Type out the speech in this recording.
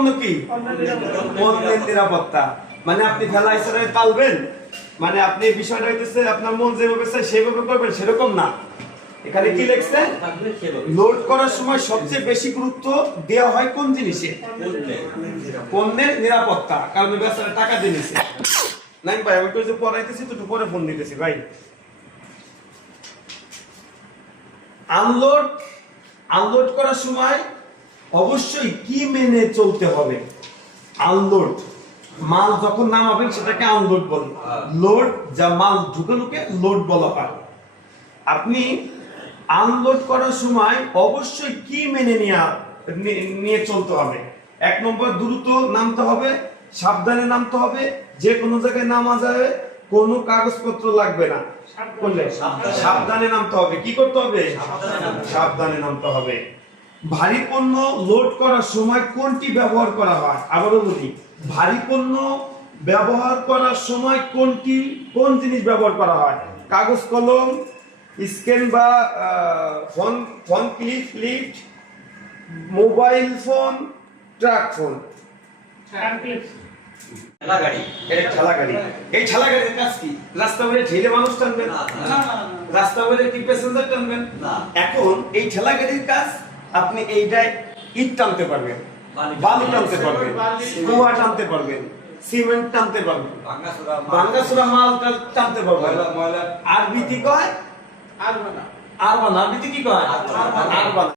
পণ্য কি? পণ্যের নিরাপত্তা। মানে আপনি ফেলাইছরে পালবেন, মানে আপনি বিষয়টা হইতেছে আপনার মন যেভাবে চাই সেভাবে করবেন সেরকম না। এখানে কি লিখছে? লোড করার সময় সবচেয়ে বেশি গুরুত্ব দেওয়া হয় কোন জিনিসে? পণ্যের নিরাপত্তা। কারণ বেচারা টাকা দিয়েছে। নাই ভাই, আমি একটু পড়াইতেছি তো, একটু পরে ফোন নিতেছি ভাই। আনলোড করার সময় অবশ্যই কি মেনে চলতে হবে? আনলোড, মাল যখন নামাবেন সেটাকে আনলোড বলে। লোড, যা মাল ঢুকানোকে লোড বলা হয়। আপনি আনলোড করার সময় অবশ্যই কি মেনে নিয়ে চলতে হবে? 1 নম্বর, দ্রুত নামতে হবে, সাবধানে নামতে হবে, যে কোনো জায়গায় নামা যাবে, কোনো কাগজপত্র লাগবে না, সাবধানে নামতে হবে। কি করতে হবে? সাবধানে নামতে হবে। ভারী পণ্য লোড করার সময় কোনটি ব্যবহার করা হয়? আবারও বলি, ভারী পণ্য ব্যবহার করার সময় কোন জিনিস ব্যবহার করা হয়? কাগজ কলম, স্ক্যান বা phone clip, lift, mobile phone, truck phone. ঠেলা গাড়ি। এই ঠেলা গাড়ির কাজ কি? রাস্তা বলে ঠেলে মানুষ টানবেন? রাস্তা বলে কি প্যাসেঞ্জার টানবেন? এখন এই ঠেলা গাড়ির কাজ, আপনি এইটায় ইট টানতে পারবেন, বালু টানতে পারবেন, কুয়া টানতে পারবেন, সিমেন্ট টানতে পারবেন, ভাঙ্গাচোরা মাল টানতে পারবেন। আরবিতে কয় আরবানা। আরবিতে কি কয়? আরবানা।